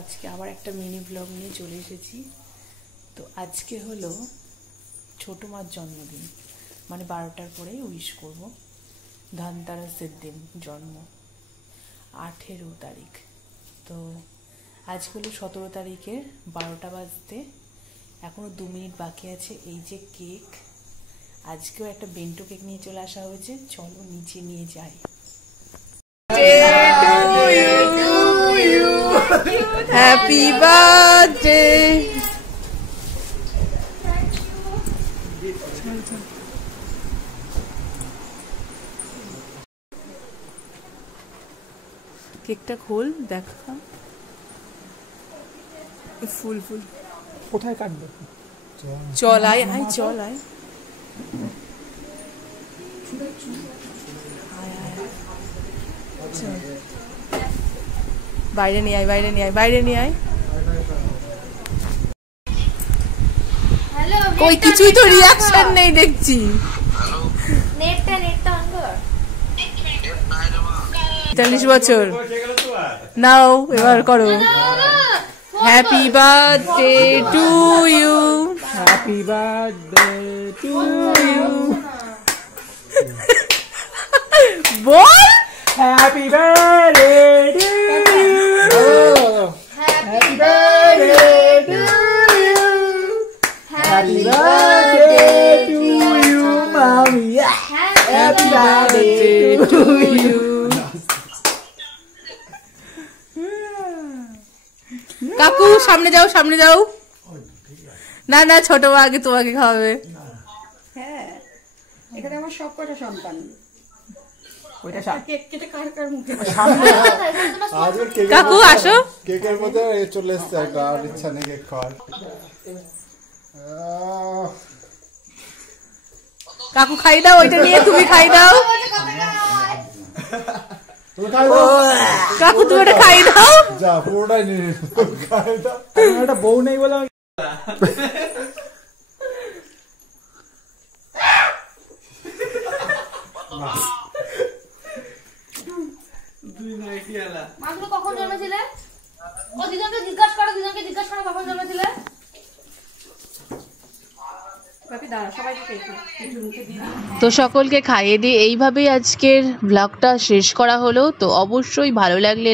আজকে আবার একটা মিনি ব্লগ নিয়ে চলে এসেছি। তো আজকে হলো ছোটো মার জন্মদিন, মানে 12টার পরে উইশ করব। ধনতেরাসের দিন জন্ম, 18 তারিখ। তো আজকে হলো 17 তারিখের 12টা বাজতে এখনও 2 মিনিট বাকি আছে। এই যে কেক, আজকেও একটা বেন্টো কেক নিয়ে চলে আসা হয়েছে, চলো নিচে নিয়ে যাই। Happy birthday. কেকটা খোল, দেখা ফুল ফুল কোথায় কাটবে? চল আয় আয়, চল আয়। বাইরে নিয়ে আয়, বাইরে নিয়ে আয়, বাইরে নিয়ে আয়। কই কিছুই তো রিয়াকশন নেই দেখছি। নেটটা অন কর। 40 বছর নাও, এবার করো। Happy birthday to you, happy birthday to you, বল happy birthday to you, happy birthday to you, happy birthday to you মামি, হ্যাপি বার্থডে টু ইউ। কাকু সামনে যাও, সামনে যাও। না না, ছোট আগে তোমাকে খাওয়াবে। হ্যাঁ, এখানে আমার সব কটা সন্তান। কাকু আসো। কেকের মধ্যে চলে এসছে একটা, আর ইচ্ছা নেই কেক খাওয়ার। কাকু খাই দাও, ওইটা নিয়ে তুমি খাই দাও। কাকু তুমি ওটা খাই দাও। যা পুরোটাই নিয়ে খাই দাও। একটা বউ নেই বলে কখন জন্মেছিলে? ও দিদনকে জিজ্ঞাসা করো, দিদনকে জিজ্ঞাসা করো কখন জন্মেছিলে। তো সকলকে খাইয়ে দিয়ে এইভাবেই আজকের ব্লগটা শেষ করা হলো। তো অবশ্যই ভালো লাগলে